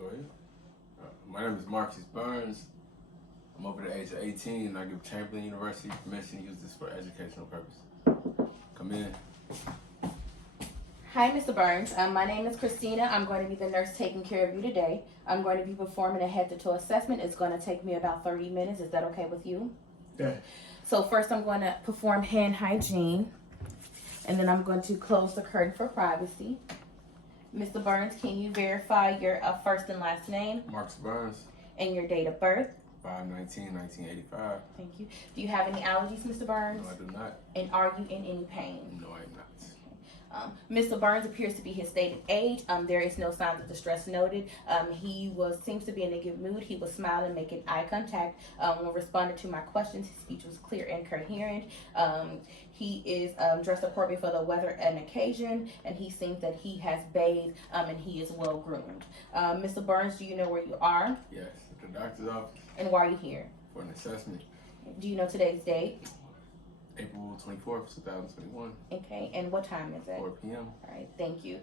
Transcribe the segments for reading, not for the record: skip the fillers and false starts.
Go ahead. My name is Marcus Burns. I'm over the age of 18 and I give Chamberlain University permission to use this for educational purposes. Come in. Hi, Mr. Burns. My name is Christina. I'm going to be the nurse taking care of you today. I'm going to be performing a head-to-toe assessment. It's going to take me about 30 minutes. Is that okay with you? Yeah. So first I'm going to perform hand hygiene, and then I'm going to close the curtain for privacy. Mr. Burns, can you verify your first and last name? Marcus Burns. And your date of birth? 5/19/1985. Thank you. Do you have any allergies, Mr. Burns? No, I do not. And are you in any pain? No, I am not. Mr. Burns appears to be his stated age. There is no signs of distress noted. He seems to be in a good mood. He was smiling, making eye contact. When responding to my questions, his speech was clear and coherent. He is dressed appropriately for the weather and occasion, and he seems that he has bathed and he is well groomed. Mr. Burns, do you know where you are? Yes, at the doctor's office. And why are you here? For an assessment. Do you know today's date? April 24th, 2021. Okay, and what time is it? 4 p.m. All right, thank you.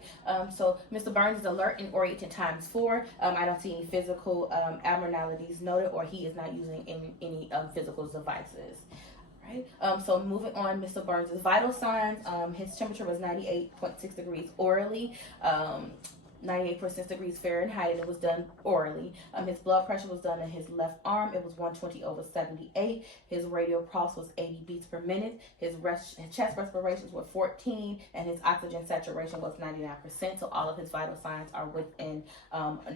So Mr. Burns is alert and oriented ×4. I don't see any physical abnormalities noted, or he is not using any physical devices. All right. So moving on, Mr. Burns' vital signs. His temperature was 98.6 degrees orally. 98% degrees Fahrenheit, and it was done orally. His blood pressure was done in his left arm. It was 120/78. His radial pulse was 80 beats per minute. His chest respirations were 14, and his oxygen saturation was 99%. So all of his vital signs are within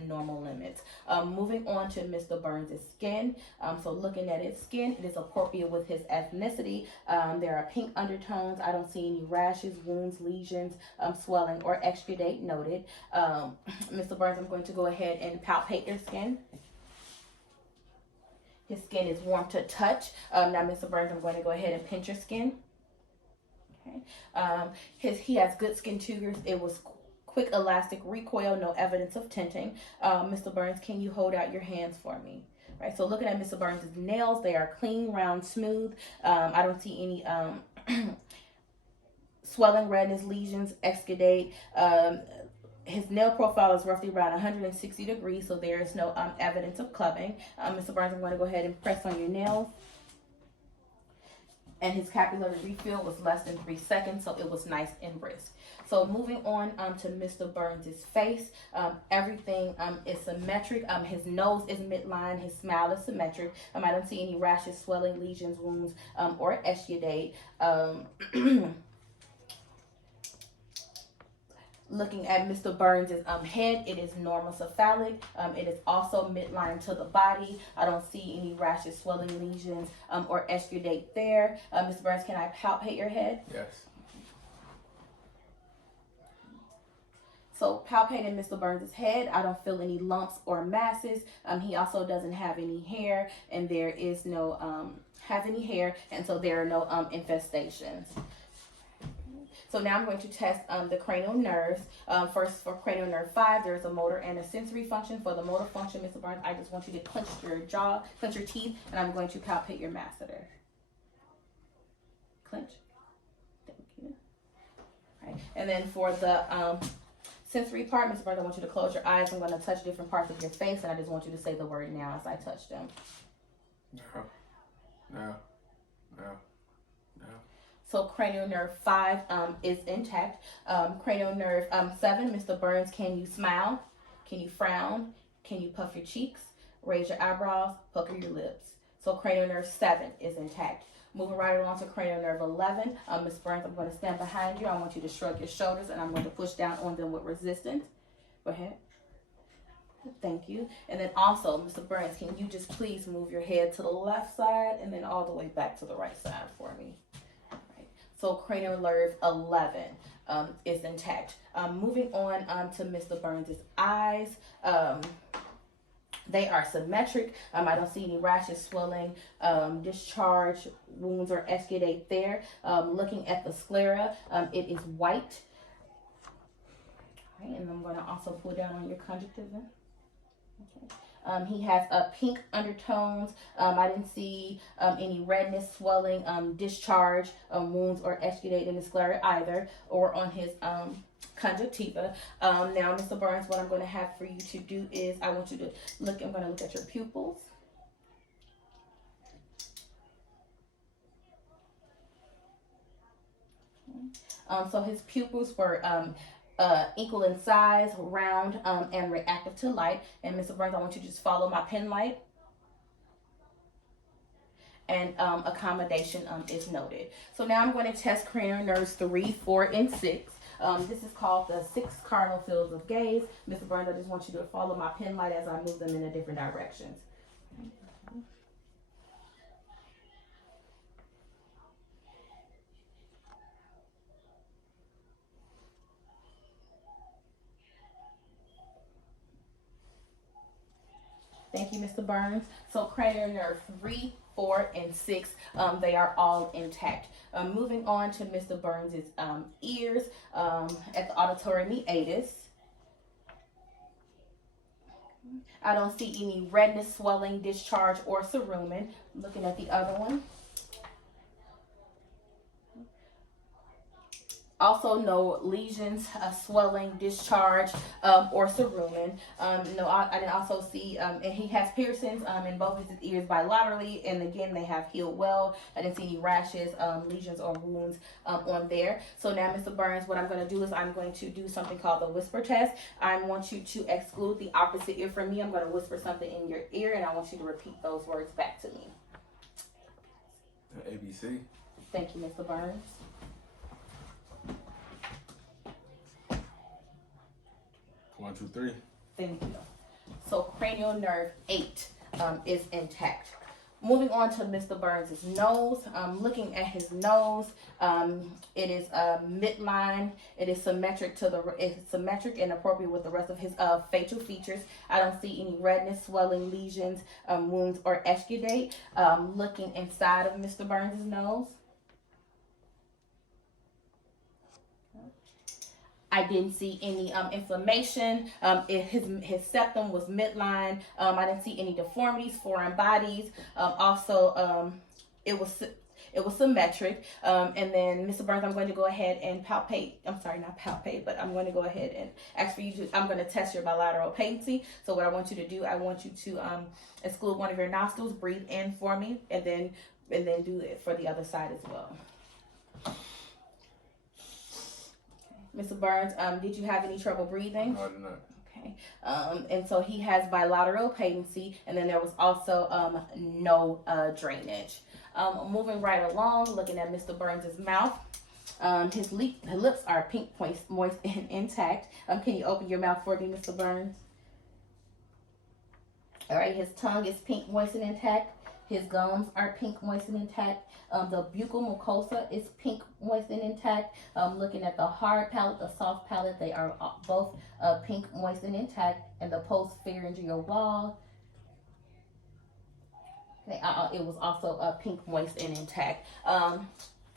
normal limits. Moving on to Mr. Burns' skin. So looking at his skin, it is appropriate with his ethnicity. There are pink undertones. I don't see any rashes, wounds, lesions, swelling, or exudate noted. Mr. Burns, I'm going to go ahead and palpate your skin. His skin is warm to touch. Now, Mr. Burns, I'm going to go ahead and pinch your skin. Okay. He has good skin tubers. It was quick elastic recoil, no evidence of tinting. Mr. Burns, can you hold out your hands for me? Right. So looking at Mr. Burns' nails, they are clean, round, smooth. I don't see any swelling, redness, lesions, exudate. His nail profile is roughly around 160 degrees, so there is no evidence of clubbing. Mr. Burns, I'm going to go ahead and press on your nails. And his capillary refill was less than 3 seconds, so it was nice and brisk. So moving on to Mr. Burns' face, everything is symmetric. His nose is midline, his smile is symmetric. I don't see any rashes, swelling, lesions, wounds, or exudate. Looking at Mr. Burns' head, it is normal cephalic. It is also midline to the body. I don't see any rashes, swelling, lesions, or exudate there. Mr. Burns, can I palpate your head? Yes. So palpating Mr. Burns' head, I don't feel any lumps or masses. He also doesn't have any hair, and there is no have any hair, and so there are no infestations. So now I'm going to test the cranial nerves. First, for cranial nerve 5, there's a motor and a sensory function. For the motor function, Mr. Burns, I just want you to clench your jaw, clench your teeth, and I'm going to palpate your masseter. Clench. Thank you. All right. And then for the sensory part, Mr. Burns, I want you to close your eyes. I'm going to touch different parts of your face, and I just want you to say the word now as I touch them. No. No. No. No. So cranial nerve 5 is intact. Cranial nerve 7, Mr. Burns, can you smile? Can you frown? Can you puff your cheeks? Raise your eyebrows? Pucker your lips? So cranial nerve 7 is intact. Moving right along to cranial nerve 11, Ms. Burns, I'm going to stand behind you. I want you to shrug your shoulders, and I'm going to push down on them with resistance. Go ahead. Thank you. And then also, Mr. Burns, can you just please move your head to the left side and then all the way back to the right side for me? So cranial nerve 11 is intact. Moving on to Mr. Burns' eyes. They are symmetric. I don't see any rashes, swelling, discharge, wounds, or exudate there. Looking at the sclera, it is white. All right, and I'm going to also pull down on your conjunctiva. Okay. He has pink undertones. I didn't see any redness, swelling, discharge, wounds, or exudate in the sclera either, or on his conjunctiva. Now, Mr. Burns, what I'm going to have for you to do is I want you to look, I'm going to look at your pupils. So his pupils were equal in size, round, and reactive to light. And Mr. Burns, I want you to just follow my pen light. And accommodation is noted. So now I'm going to test cranial nerves 3, 4, and 6. This is called the 6 cardinal fields of gaze. Mr. Burns, I just want you to follow my pen light as I move them in the different directions. Thank you, Mr. Burns. So cranial nerve 3, 4, and 6, they are all intact. Moving on to Mr. Burns' ears at the auditory meatus. I don't see any redness, swelling, discharge, or cerumen. Looking at the other one. Also, no lesions, swelling, discharge, or cerumen. No, I didn't also see, and he has piercings in both of his ears bilaterally, and again, they have healed well. I didn't see any rashes, lesions, or wounds on there. So now, Mr. Burns, what I'm going to do is I'm going to do something called the whisper test. I want you to exclude the opposite ear from me. I'm going to whisper something in your ear, and I want you to repeat those words back to me. ABC. Thank you, Mr. Burns. 1, 2, 3. Thank you. So cranial nerve 8 is intact. Moving on to Mr. Burns' nose. Looking at his nose, it is midline. It is symmetric and appropriate with the rest of his facial features. I don't see any redness, swelling, lesions, wounds, or exudate. Looking inside of Mr. Burns' nose, I didn't see any inflammation. His septum was midline. I didn't see any deformities, foreign bodies. It was symmetric. And then, Mr. Burns, I'm going to go ahead and palpate. I'm sorry, not palpate, but I'm going to go ahead and ask for you to. I'm going to test your bilateral patency. So what I want you to do, I want you to exclude one of your nostrils, breathe in for me, and then do it for the other side as well. Mr. Burns, did you have any trouble breathing? No, I did not. Okay. And so he has bilateral patency, and then there was also no drainage. Moving right along, looking at Mr. Burns' mouth. His lips are pink, moist, and intact. Can you open your mouth for me, Mr. Burns? All right, his tongue is pink, moist, and intact. His gums are pink, moist, and intact. The buccal mucosa is pink, moist, and intact. Looking at the hard palate, the soft palate, they are both pink, moist, and intact. And the postpharyngeal wall, it was also pink, moist, and intact.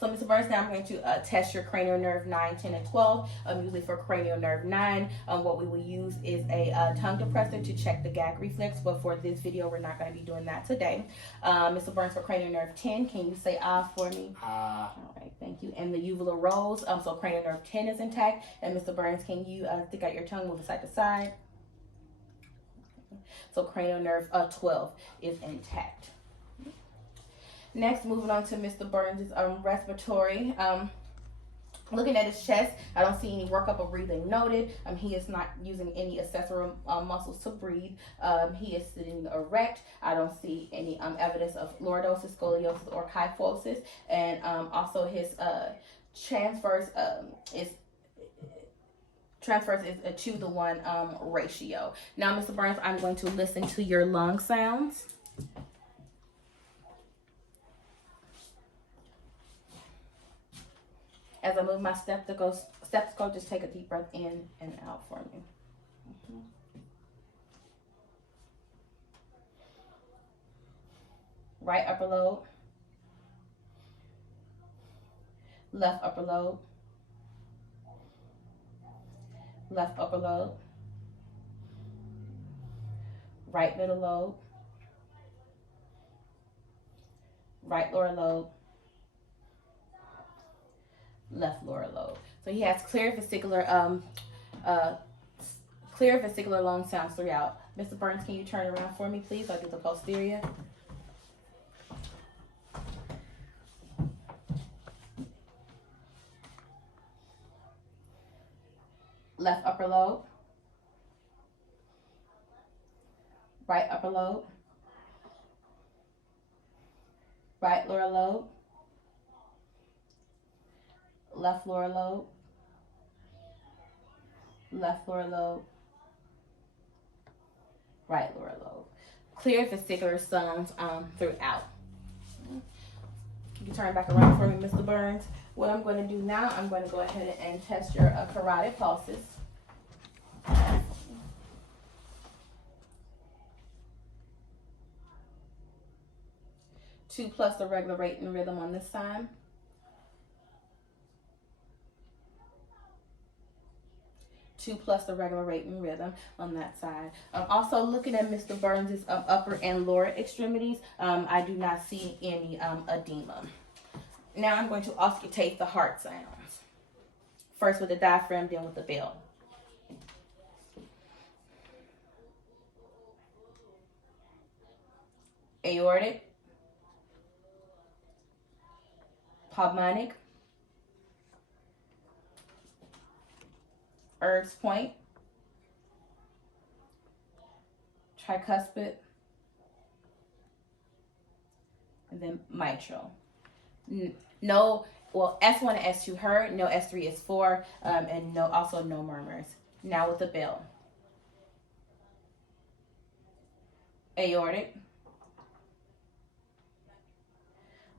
So, Mr. Burns, now I'm going to test your cranial nerve 9, 10, and 12. Usually for cranial nerve 9, what we will use is a tongue depressor to check the gag reflex, but for this video, we're not going to be doing that today. Mr. Burns, for cranial nerve 10, can you say ah for me? Ah. All right, thank you. And the uvula rose, so cranial nerve 10 is intact. And Mr. Burns, can you stick out your tongue, move it side to side? So cranial nerve 12 is intact. Next, moving on to Mr. Burns' respiratory. Looking at his chest, I don't see any workup or breathing noted. He is not using any accessory muscles to breathe. He is sitting erect. I don't see any evidence of lordosis, scoliosis, or kyphosis. And also his transfers is a 2-to-1 ratio. Now, Mr. Burns, I'm going to listen to your lung sounds. As I move my stethoscope, just take a deep breath in and out for me. Right upper lobe. Left upper lobe. Left upper lobe. Right middle lobe. Right lower lobe. Left lower lobe. So he has clear vesicular long sounds throughout. Mr. Burns, can you turn around for me, please? I'll do the posterior. Left upper lobe. Right upper lobe. Right lower lobe. Left lower lobe. Left lower lobe. Right lower lobe. Clear vesicular sounds throughout. You can turn back around for me, Mr. Burns. What I'm going to do now, I'm going to go ahead and test your carotid pulses. 2 plus the regular rate and rhythm on this side. 2 plus the regular rate and rhythm on that side. Also looking at Mr. Burns' upper and lower extremities, I do not see any edema. Now I'm going to auscultate the heart sounds. First with the diaphragm, then with the bell. Aortic, pulmonic, Erb's point, tricuspid, and then mitral. No, well, S1 and S2 heard, no S3 is 4, and also no murmurs. Now with the bell. Aortic,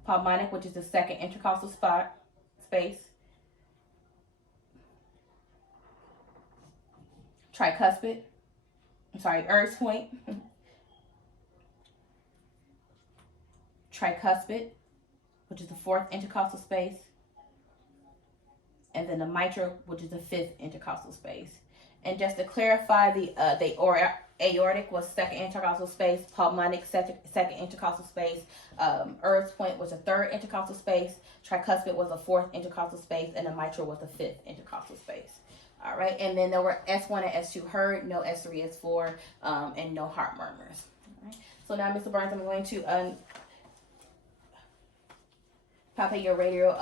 pulmonic, which is the second intercostal space, tricuspid, Erb's point, tricuspid, which is the fourth intercostal space, and then the mitral, which is the fifth intercostal space. And just to clarify, the aortic was second intercostal space, pulmonic second intercostal space, Erb's point was the third intercostal space, tricuspid was the fourth intercostal space, and the mitral was the fifth intercostal space. All right, and then there were S1 and S2 heard, no S3 is 4, and no heart murmurs. All right. So now, Mr. Burns, I'm going to palpate your radial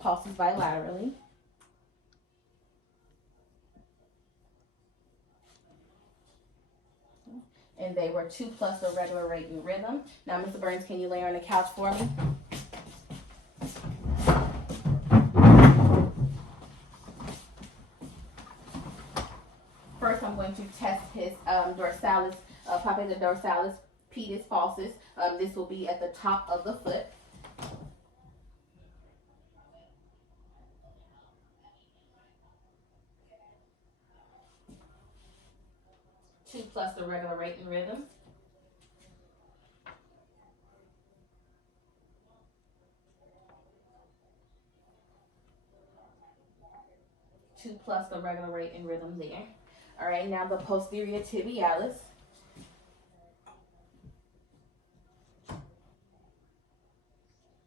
pulses bilaterally. And they were 2 plus the regular rate and rhythm. Now, Mr. Burns, can you lay on the couch for me? First, I'm going to test his dorsalis, palpate the dorsalis pedis pulses. This will be at the top of the foot. Two plus the regular rate and rhythm. Two plus the regular rate and rhythm there. All right, now the posterior tibialis.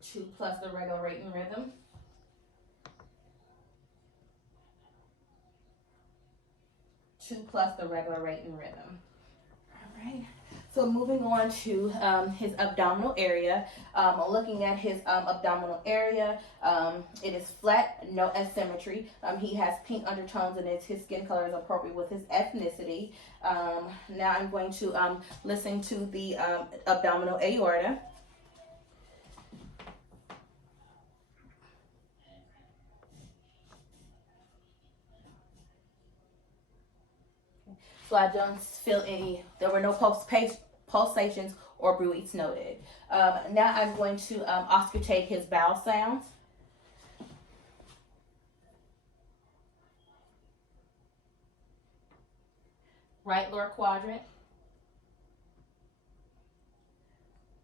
Two plus the regular rate and rhythm. Two plus the regular rate and rhythm. All right. So moving on to his abdominal area. Looking at his abdominal area, it is flat, no asymmetry. He has pink undertones and his skin color is appropriate with his ethnicity. Now I'm going to listen to the abdominal aorta. So I don't feel there were no pulsations or bruits noted. Now I'm going to auscultate his bowel sounds. Right lower quadrant.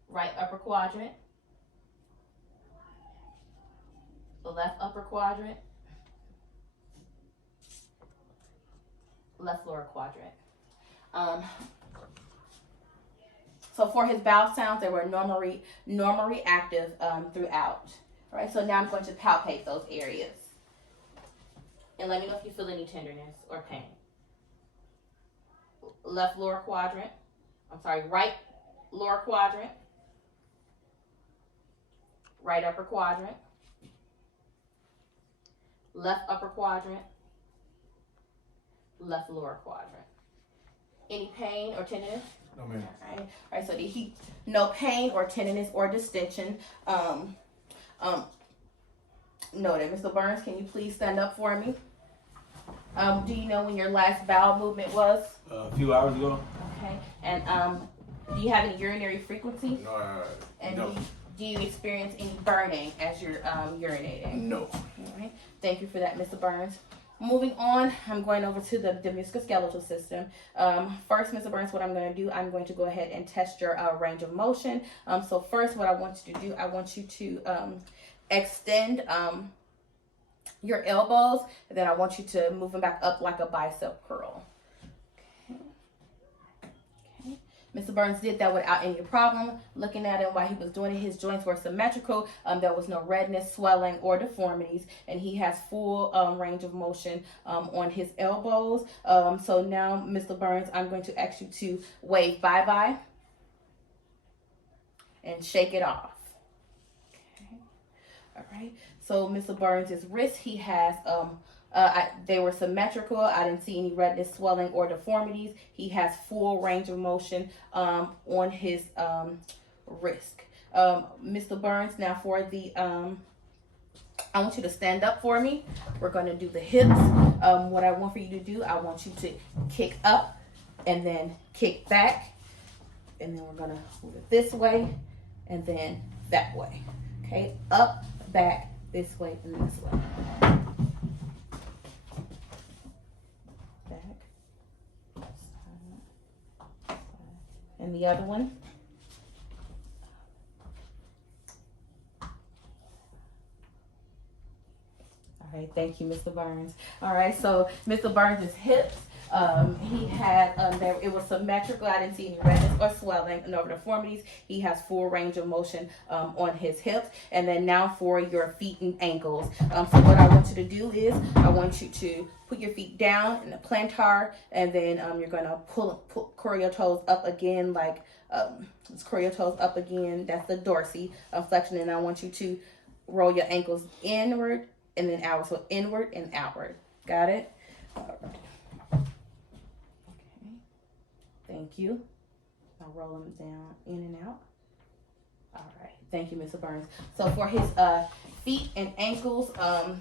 Right upper quadrant. The left upper quadrant. Left lower quadrant. So for his bowel sounds, they were normally active throughout. All right, so now I'm going to palpate those areas. And let me know if you feel any tenderness or pain. Left lower quadrant. I'm sorry, right lower quadrant. Right upper quadrant. Left upper quadrant. Left lower quadrant. Any pain or tenderness? No, ma'am. All right. So no pain or tenderness or distension. Noted. Mr. Burns, can you please stand up for me? Do you know when your last bowel movement was? A few hours ago. Okay. And do you have any urinary frequency? No. And no. do you experience any burning as you're urinating? No. All right. Thank you for that, Mr. Burns. Moving on, I'm going over to the musculoskeletal system. First, Mr. Burns, what I'm going to do, I'm going to go ahead and test your range of motion. So first, what I want you to do, I want you to extend your elbows, and then I want you to move them back up like a bicep curl. Mr. Burns did that without any problem. Looking at him while he was doing it, his joints were symmetrical. There was no redness, swelling, or deformities, and he has full range of motion on his elbows. So now, Mr. Burns, I'm going to ask you to wave bye-bye and shake it off. Okay. All right. So Mr. Burns' wrist, he has they were symmetrical. I didn't see any redness, swelling, or deformities. He has full range of motion on his wrist. Mr. Burns, now for the, I want you to stand up for me. We're going to do the hips. What I want for you to do, I want you to kick up and then kick back. And then we're going to move it this way and then that way. Okay, up, back, this way, and this way. And the other one. All right, thank you, Mr. Burns. All right, so Mr. Burns' hips, he had, it was symmetrical. I didn't see any redness or swelling, no deformities. He has full range of motion on his hips. And then now for your feet and ankles. So what I want you to do is, I want you to put your feet down in the plantar, and then you're gonna curl your toes up again, like let's curl your toes up again. That's the dorsal flexion. And I want you to roll your ankles inward and then outward. So inward and outward. Got it? All right. Okay. Thank you. I'll roll them down in and out. All right. Thank you, Mr. Burns. So for his feet and ankles,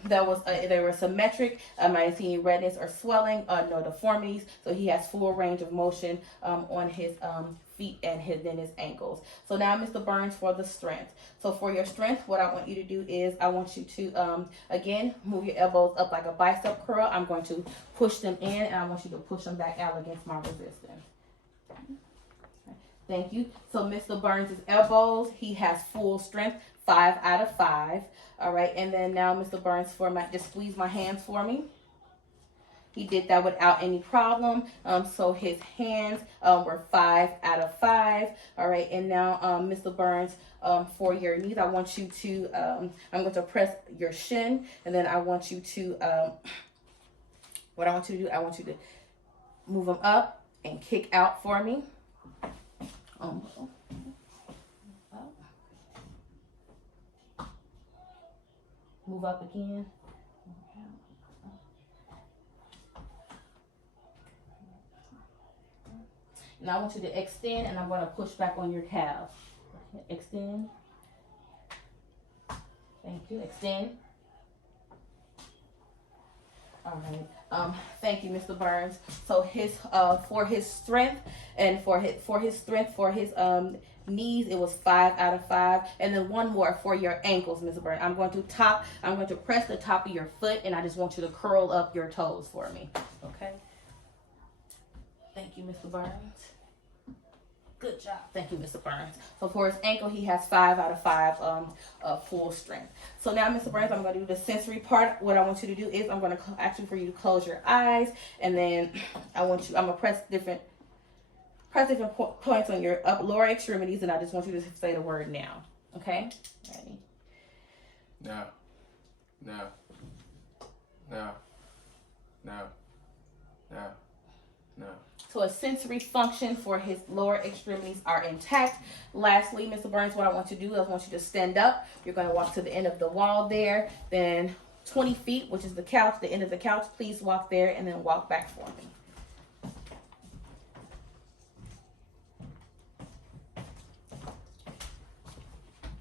they were symmetric. I didn't see any redness or swelling, no deformities. So he has full range of motion on his feet and his ankles. So now, Mr. Burns, for the strength. So for your strength, what I want you to do is I want you to again move your elbows up like a bicep curl. I'm going to push them in, and I want you to push them back out against my resistance. Thank you. So Mr. Burns' elbows, he has full strength, 5 out of 5. All right, and then now, Mr. Burns, just squeeze my hands for me. He did that without any problem. So his hands were 5 out of 5. All right, and now, Mr. Burns, for your knees, I want you to, I'm going to press your shin, and then I want you to, what I want you to do, I want you to move them up and kick out for me. Move up again. Now I want you to extend, and I'm going to push back on your calves. Extend. Thank you. Extend. All right. Thank you, Mr. Burns. So his for his strength and for his knees, it was 5 out of 5. And then one more for your ankles, Mr. Burns. I'm going to press the top of your foot, and I just want you to curl up your toes for me. Okay. Thank you, Mr. Burns. Good job. Thank you, Mr. Burns. So for his ankle, he has 5 out of 5 full strength. So now, Mr. Burns, I'm going to do the sensory part. What I want you to do is I'm going to ask you for you to close your eyes, and then I'm going to press different points on your lower extremities, and I just want you to say the word now. Okay? Ready? Now. Now. Now. Now. So his sensory function for his lower extremities are intact. Lastly, Mr. Burns, what I want you to do is I want you to stand up. You're going to walk to the end of the wall there. Then 20 feet, which is the couch, the end of the couch. Please walk there and then walk back for me.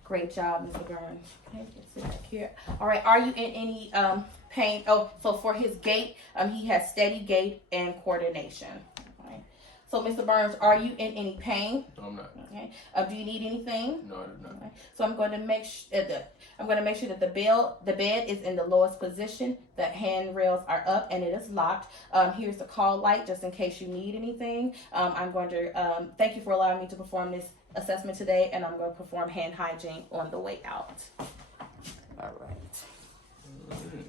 Great job, Mr. Burns. Okay, let's sit back here. All right, are you in any pain? Oh, so for his gait, he has steady gait and coordination. All right. So, Mr. Burns, are you in any pain? No, I'm not. Okay. Do you need anything? No, I do not. Okay. So I'm going to make sure that the bed is in the lowest position. The handrails are up and it is locked. Here's the call light just in case you need anything. I'm going to thank you for allowing me to perform this assessment today, and I'm going to perform hand hygiene on the way out. All right.